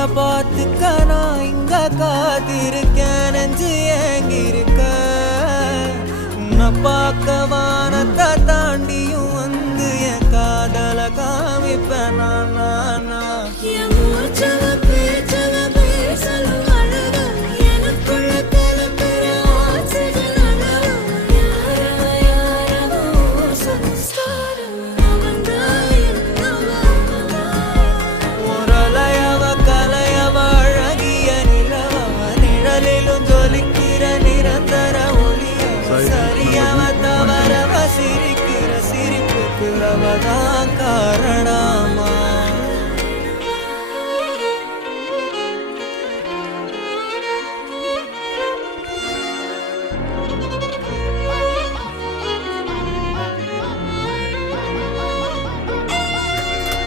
உன்னை பார்த்துக்க நான் இங்க காத்திருக்கேன் நெஞ்சு ஏங்கிருக்க உன்னை பார்க்க வானத்தை தாண்டியும் வந்து என் காதல காமிப்பேன் நான்